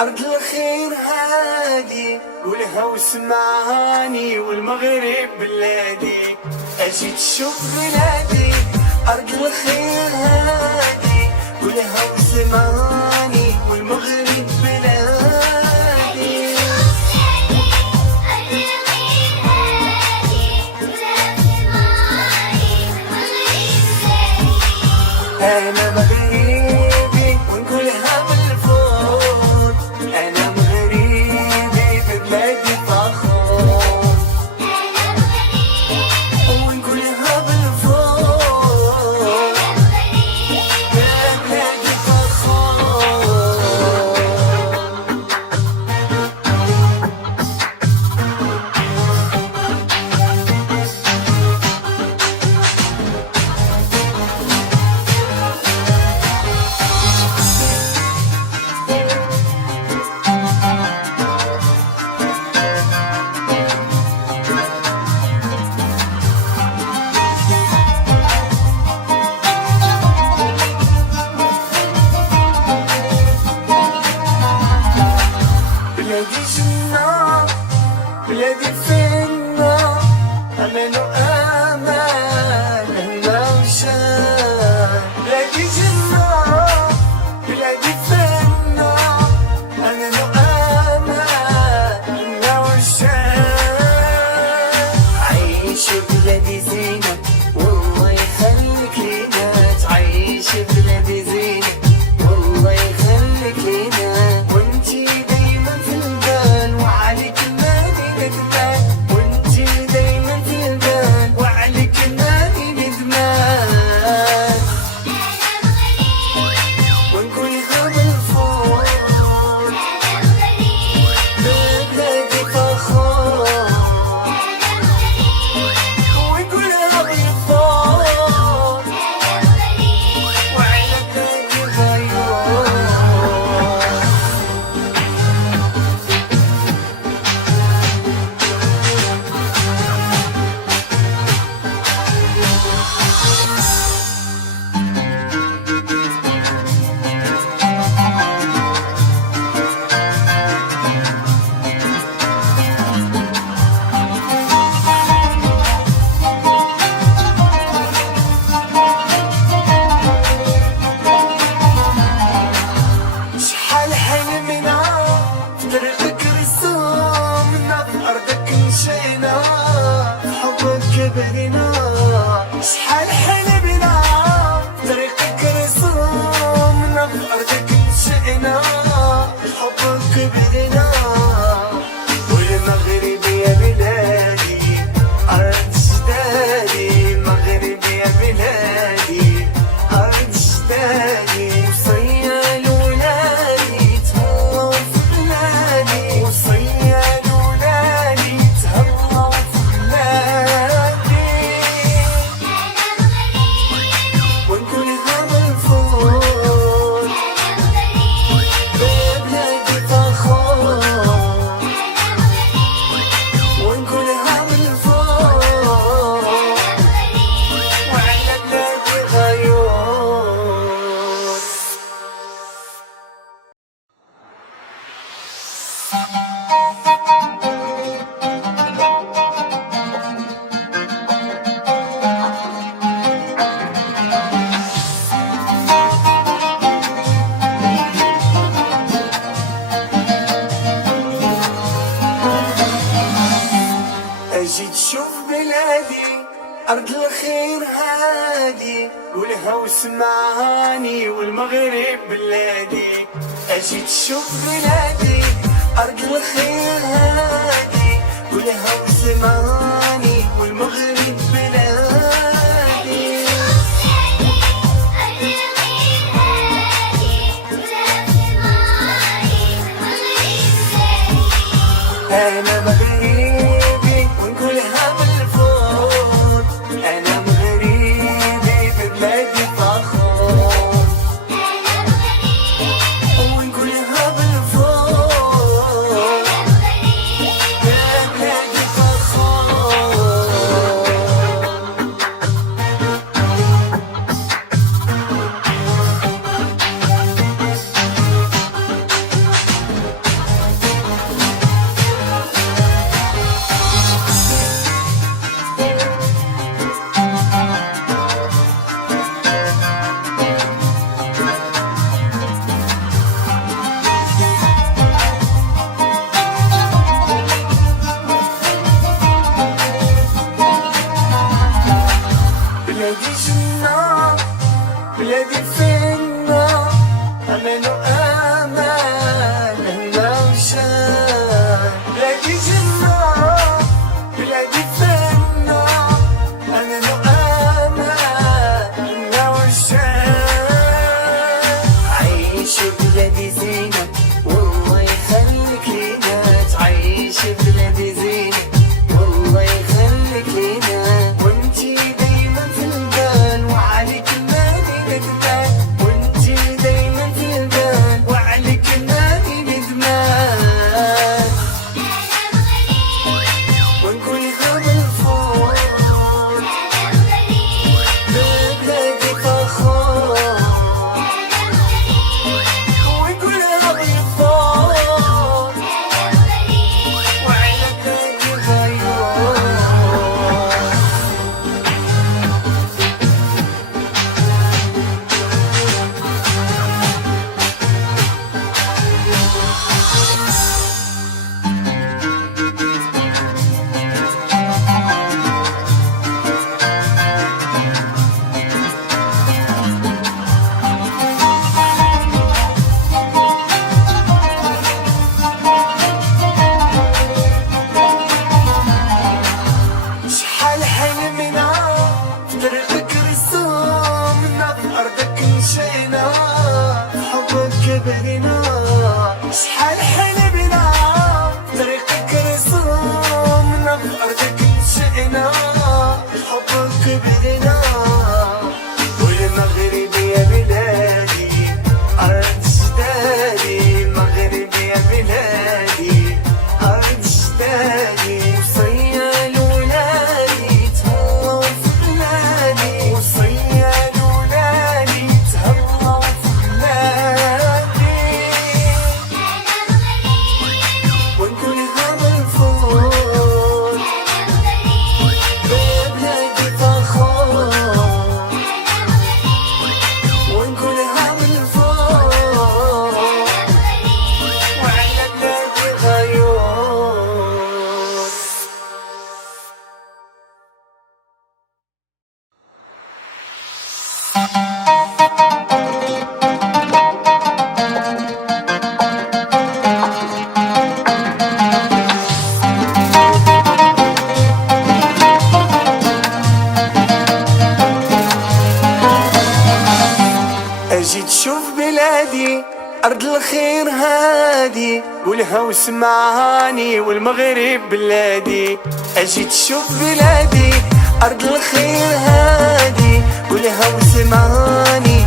أرض الخير هادي ولها وسمعاني والمغرب بلادي. أجي تشوف بلادي أرض الخير هادي ولها وسمعاني والمغرب بلادي. أنا مغربي ونقولها بالفور، أنا مغربي ببلادي فخور. أنا مغربي ونقولها بالفور، أنا مغربي ببلادي فخور. بلادي جنة بلادي فينا أمان وأمان هنا وشان. بلادي جنة بلادي فينا أمان وأمان هنا وشان. عيش بلادي زينة والله يخليك لينا، تعيش بلادي زينة والله يخليك لينا. وانتي دايما في البال وعليك ماني ندمان، وانتي دايما في البال وعليك ماني ندمان. ونقولها بالفور ببلادي فخور، ونقولها بالفور وعلى بلادي غيور. شحال حلمنا في طريقك رسومنا، في أرضك مشينا في حبك بدينا. شحال حلمنا في طريقك رسومنا، في أرضك مشينا في حبك بدينا. والمغرب يا بلادي أرض جدادي، المغرب يا بلادي أرض جدادي. وصيال ولادي تهلاو في بلادي، وصيال ولادي تهلاو في بلادي. ونقولها بالفور ببلادي فخور، ونقولها بالفور وعلى بلادي غيور. أجي تشوف بلادي أرض الخير هادي ولها وسمعاني والمغرب بلادي. أجي تشوف بلادي أرض الخير هادي ولها وسمعاني والمغرب بلادي. أنا مغربي ونقولها بالفور، أنا مغربي ببلادي فخور. ونقولها بالفور ببلادي فخور. بلادي جنة، بلادي فينا أمان وأمان هنا وشان. بلادي جنة، بلادي فينا أمان وأمان هنا وشان. عيش بلادي زينة والله يخليك لينا، تعيش بلادي زينة والله يخليك لينا، وانتي دايما في البال وعليك ماني ندمان، وانتي دايما في البال وعليك ماني ندمان. ونقولها بالفور ببلادي فخور، ونقولها بالفور وعلى بلادي غيور. شحال حلمنا في طريقك رسومنا، في أرضك مشينا في حبك بدينا. شحال حلمنا في طريقك رسومنا، في أرضك مشينا في حبك بدينا. والمغرب يا بلادي أرض جدادي، المغرب يا بلادي أرض جدادي، وصيال ولادي تهلاو في بلادي، وصيال ولادي تهلاو في بلادي. ونقولها بالفور ببلادي فخور، ونقولها بالفور وعلى بلادي غيور. أجي تشوف بلادي أرض الخير هادي، والهوس معاني والمغرب بلادي. أجي تشوف بلادي أرض الخير هادي، والهوس معاني